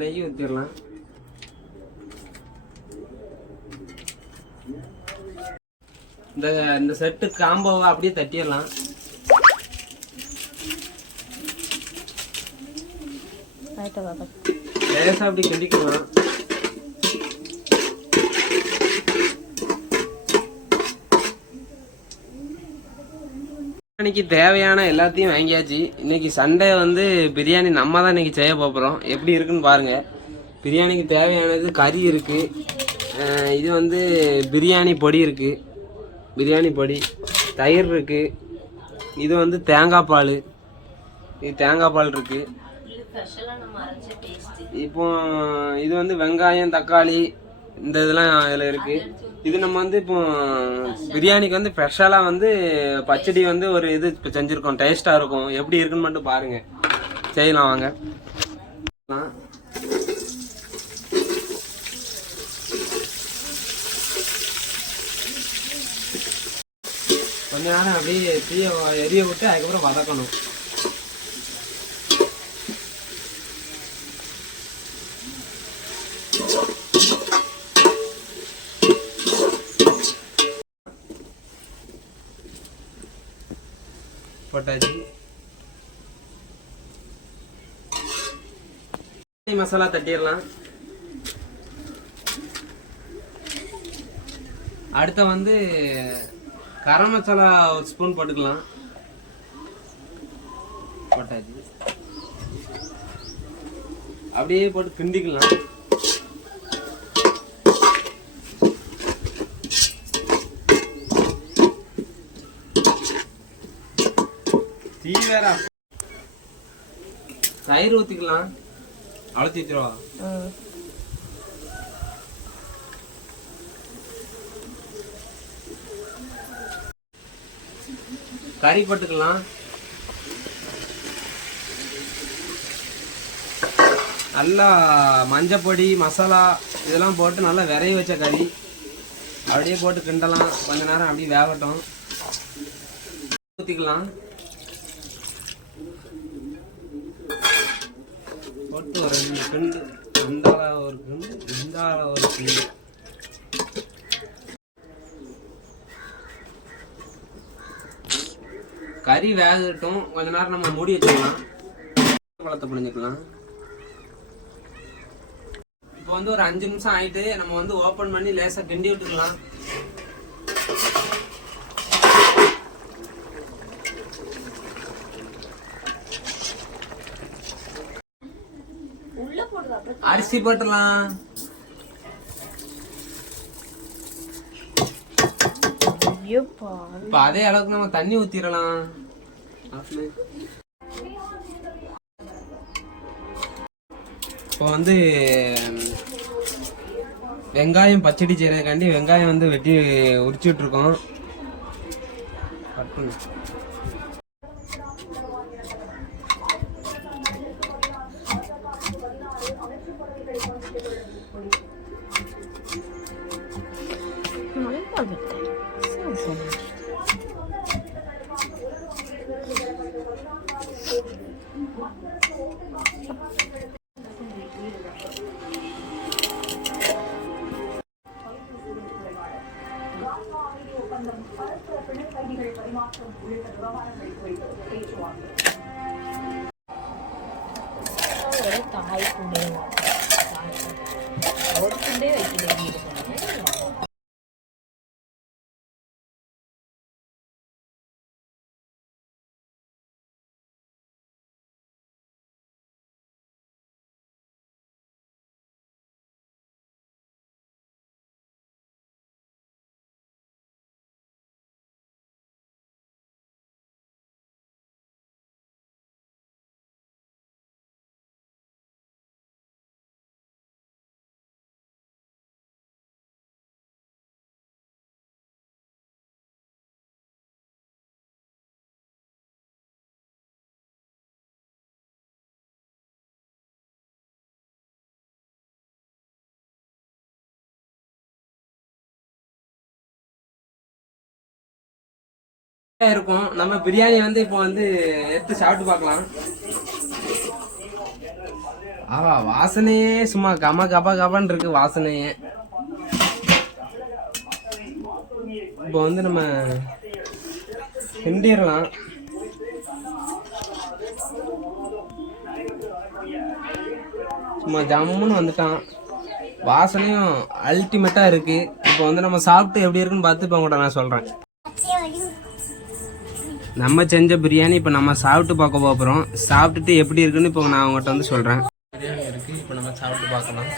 நெய் ஊற்றிடலாம் இந்த இந்த செட்டு காம்போவை அப்படியே தட்டிடலாம். லேசாக அப்படி கிண்டிக்கலாம். பிரியாணிக்கு தேவையான எல்லாத்தையும் வாங்கியாச்சு. இன்னைக்கு சண்டே வந்து பிரியாணி நம்ம தான் இன்னைக்கு செய்ய போகிறோம் எப்படி இருக்குன்னு பாருங்க. பிரியாணிக்கு தேவையானது கறி இருக்கு. இது வந்து பிரியாணி பொடி இருக்கு. பிரியாணி பொடி. தயிர் இருக்கு. இது வந்து தேங்காய் பால். இது தேங்காய் பால் இருக்கு. இப்போ இது வந்து வெங்காயம் தக்காளி இந்த இதெல்லாம் இதில் இருக்கு. இது நம்ம வந்து இப்போ பிரியாணிக்கு வந்து ஸ்பெஷலாக வந்து பச்சடி வந்து ஒரு இது இப்போ செஞ்சுருக்கோம். டேஸ்ட்டாக இருக்கும். எப்படி இருக்குன்னு மட்டும் பாருங்கள் செய்யலாம் வாங்க. கொஞ்ச நேரம் அப்படியே தீய எரிய விட்டு அதுக்கப்புறம் வதக்கணும். போட்டாச்சு மசாலா தட்டிடலாம். அடுத்த வந்து கரம் மசாலா ஒரு ஸ்பூன் போட்டுக்கலாம். போட்டாச்சு. அப்படியே போட்டு கிண்டிக்கலாம். தீ வேற தயிர் ஊத்திக்கலாம். அழுத்தி வச்சிருவா. கறி போட்டுக்கலாம். நல்லா மஞ்சப்பொடி மசாலா இதெல்லாம் போட்டு நல்லா விரைய வச்ச கறி. அப்படியே போட்டு கிண்டலாம். கொஞ்ச நேரம் அப்படியே வேகட்டும். ஊற்றிக்கலாம் போட்டு ஒரு ரெண்டு கிண்டு அந்த ஒரு கிண்டு இந்த ஒரு கிண்டு கறி வேகட்டும். கொஞ்ச நேரம் நம்ம மூடி வச்சுக்கலாம். குளத்தை புழிஞ்சுக்கலாம். இப்போ வந்து ஒரு அஞ்சு நிமிஷம் ஆயிட்டு நம்ம வந்து ஓப்பன் பண்ணி லேசாக கிண்டி விட்டுக்கலாம். அரிசி போட்டுடலாம். இப்போ அதே அளவுக்கு நம்ம தண்ணி ஊத்திடலாம். இப்போ வந்து வெங்காயம் பச்சடி செய்யறதுக்காண்டி வெங்காயம் வந்து வெட்டி உரிச்சுட்டு இருக்கோம் கட் பண்ணு. ஒப்பந்தம் பரஸ்பர பிணை கைதிகள் பரிமாற்றம் உள்ளிட்ட விவகாரங்கள் குறித்து பேச்சுவார்த்தை ഓർക്കുണ്ടേ இருக்கும். நம்ம பிரியாணி வந்து இப்போ வந்து எடுத்து சாப்பிட்டு பார்க்கலாம். ஆவா வாசனையே சும்மா கம கப கபன்னு இருக்கு வாசனையே. இப்போ வந்து நம்ம கிண்டிடலாம். சும்மா ஜம்முன்னு வந்துட்டான். வாசனையும் அல்டிமேட்டாக இருக்குது இப்போ வந்து நம்ம சாப்பிட்டு எப்படி இருக்குன்னு பார்த்து இப்போ உங்கள்கிட்ட நான் சொல்கிறேன் நம்ம செஞ்ச பிரியாணி இப்போ நம்ம சாப்பிட்டு பார்க்க போகிறோம் சாப்பிட்டுட்டு எப்படி இருக்குன்னு இப்போ நான் உங்கள்கிட்ட வந்து சொல்கிறேன் பிரியாணி இருக்குது இப்போ நம்ம சாப்பிட்டு பார்க்கலாம்.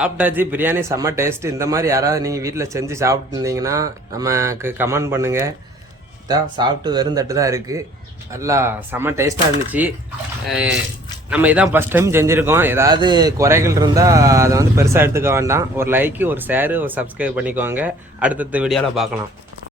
சாப்பிட்டாச்சு பிரியாணி செம்ம டேஸ்ட் இந்த மாதிரி யாராவது நீங்கள் வீட்டில் செஞ்சு சாப்பிட்டுருந்தீங்கன்னா நமக்கு கமெண்ட் பண்ணுங்கள் தான் சாப்பிட்டு வெறும் தட்டு தான் இருக்குது நல்லா செம்ம டேஸ்ட்டாக இருந்துச்சு. நம்ம இதான் ஃபஸ்ட் டைம் செஞ்சுருக்கோம். ஏதாவது குறைகள் இருந்தால் அதை வந்து பெருசாக எடுத்துக்க வேண்டாம். ஒரு லைக்கு ஒரு ஷேரு ஒரு சப்ஸ்கிரைப் பண்ணிக்கோங்க. அடுத்தடுத்த வீடியோவில் பார்க்கலாம்.